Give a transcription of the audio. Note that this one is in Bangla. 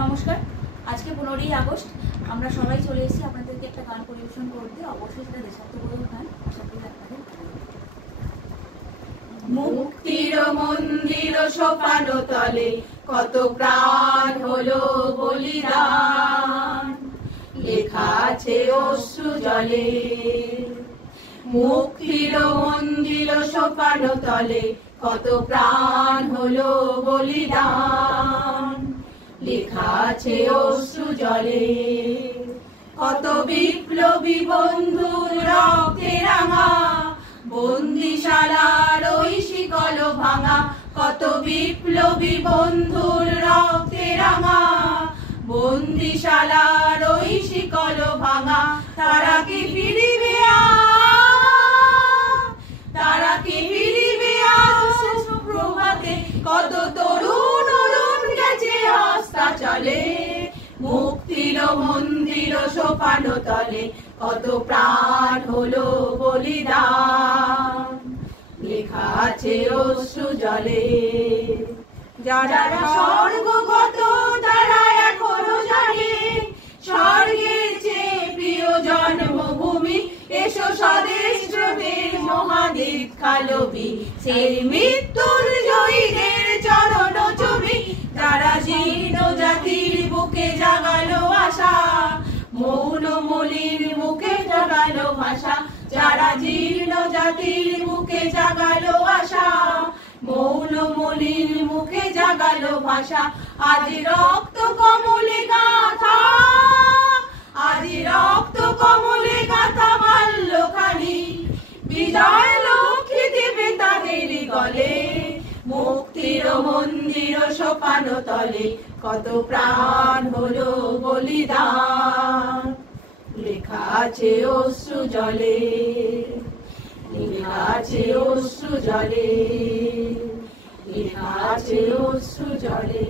নমস্কার। আজকে 15ই আগস্ট আমরা সবাই চলে এসেছি আপনাদেরকে একটা গান পরিবেশন করতে। অবশ্যই সেটা দেশাত্মবোধক গান। আশা করি আপনাদের মুক্তির মন্দির সোপান তলে কত প্রাণ হলো বলিদান, লেখা আছে অশ্রু জলে। মুক্তির মন্দির সোপান তলে কত প্রাণ হলো বলিদান, লেখা আছে অশ্রু জলে। কত বিপ্লবী বন্ধুর রক্তে রাঙা বন্দিশালার ওই শিকল ভাঙা, কত বিপ্লবী বন্ধুর রক্তে রাঙা বন্দিশালার ওই শিকল ভাঙা। তারা কি ফিরিবে তারা কি ফিরিবে প্রভাতে, কত তরুণ গেছে আস্থা চলে। মুক্তির মন্দির সোপান তলে কত প্রাণ হলো বলিদান, লেখা আছে অশ্রু জলে। যারা স্বর্গগত তারা এখনো জানে স্বর্গের চেয়ে প্রিয় জন্মভূমি। এসো স্বদেশ স্রোতের মহাদীক্ষা লোভী, সেই মৃত্যুর জয়ীদের চরণ ছবি। যারা জীর্ণ জাতির বুকে জাগালো আশা, মৌন মলির মুখে জাগালো ভাষা। যারা জীর্ণ জাতির বুকে জাগালো আশা, মৌন মলির মুখে জাগালো ভাষা। আজ রক্ত কমলে গাথা, আজ রক্ত কমলে গাথা মাল্যখানি, বিজয় লক্ষ্মী দেবে তাদের গলে। মুক্তির মন্দির সোপান তলে কত প্রাণ হলো বলিদান, লেখা আছে অশ্রু জলে, লেখা আছে অশ্রু জলে, লেখা আছে অশ্রু জলে।